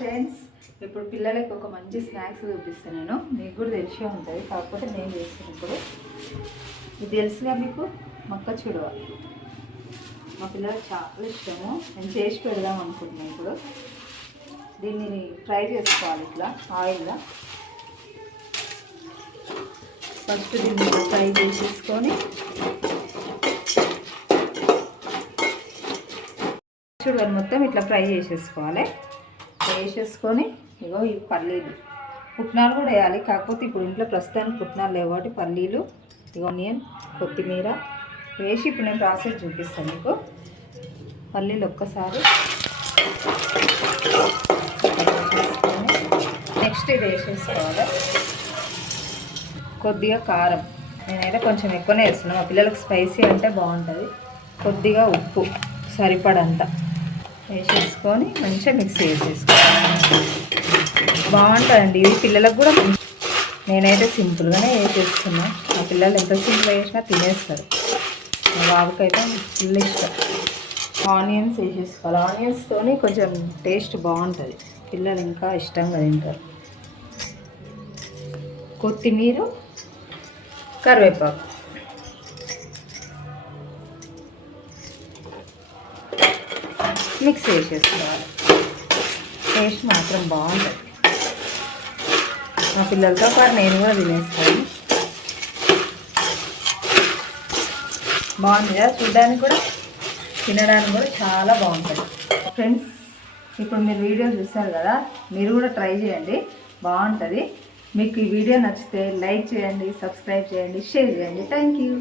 Friends, ఇప్పుడు పిల్లలకి ఒక మంచి స్నాక్స్ చూపిస్తాను. నేను మీకు కూడా తెలిసే ఉంటుంది, కాకపోతే నేను చేస్తాను. ఇప్పుడు ఇది తెలుసుగా మీకు, మక్క చుడవ. మా పిల్లలకు చాలా ఇష్టము. నేను చేసి పెడదాం అనుకుంటున్నాను. ఇప్పుడు దీన్ని ఫ్రై చేసుకోవాలి ఇట్లా ఆయిల్లో. ఫస్ట్ దీన్ని ఫ్రై చేసేసుకొని చూడండి, మొత్తం ఇట్లా ఫ్రై చేసేసుకోవాలి. వేసేసుకొని ఇగో ఈ పల్లీలు, పుట్నాలు కూడా వేయాలి. కాకపోతే ఇప్పుడు ఇంట్లో ప్రస్తుతానికి పుట్నాలు లేవు కాబట్టి పల్లీలు, ఇగో ఆనియన్, కొత్తిమీర వేసి ఇప్పుడు నేను ప్రాసెస్ చూపిస్తాను మీకు. పల్లీలు ఒక్కసారి నెక్స్ట్ ఇది వేసేసుకోవాలి. కొద్దిగా కారం, నేనైతే కొంచెం ఎక్కువనే వేస్తున్నాను. మా పిల్లలకు స్పైసీ అంటే బాగుంటుంది. కొద్దిగా ఉప్పు సరిపడంత వేసేసుకొని మంచిగా మిక్స్ చేసేసుకోవాలి. బాగుంటుందండి ఇది, పిల్లలకు కూడా. నేనైతే సింపుల్గానే వేసేస్తున్నాను. మా పిల్లలు ఎంత సింపుల్గా వేసినా తినేస్తారు. మా బాబుకైతే ఫుల్ ఇష్టం. ఆనియన్స్ వేసేసుకోవాలి. ఆనియన్స్తో కొంచెం టేస్ట్ బాగుంటుంది, పిల్లలు ఇంకా ఇష్టంగా తింటారు. కొత్తిమీర, కరివేపాకు, మిక్స్ చేసేసుకోవాలి. టేస్ట్ మాత్రం బాగుంటుంది. మా పిల్లలతో పాటు నేను కూడా తినేస్తాను. బాగుంది కదా, చూడడానికి కూడా తినడానికి కూడా చాలా బాగుంటుంది. ఫ్రెండ్స్, ఇప్పుడు మీరు వీడియో చూస్తారు కదా, మీరు కూడా ట్రై చేయండి, బాగుంటుంది. మీకు ఈ వీడియో నచ్చితే లైక్ చేయండి, సబ్స్క్రైబ్ చేయండి, షేర్ చేయండి. Thank you.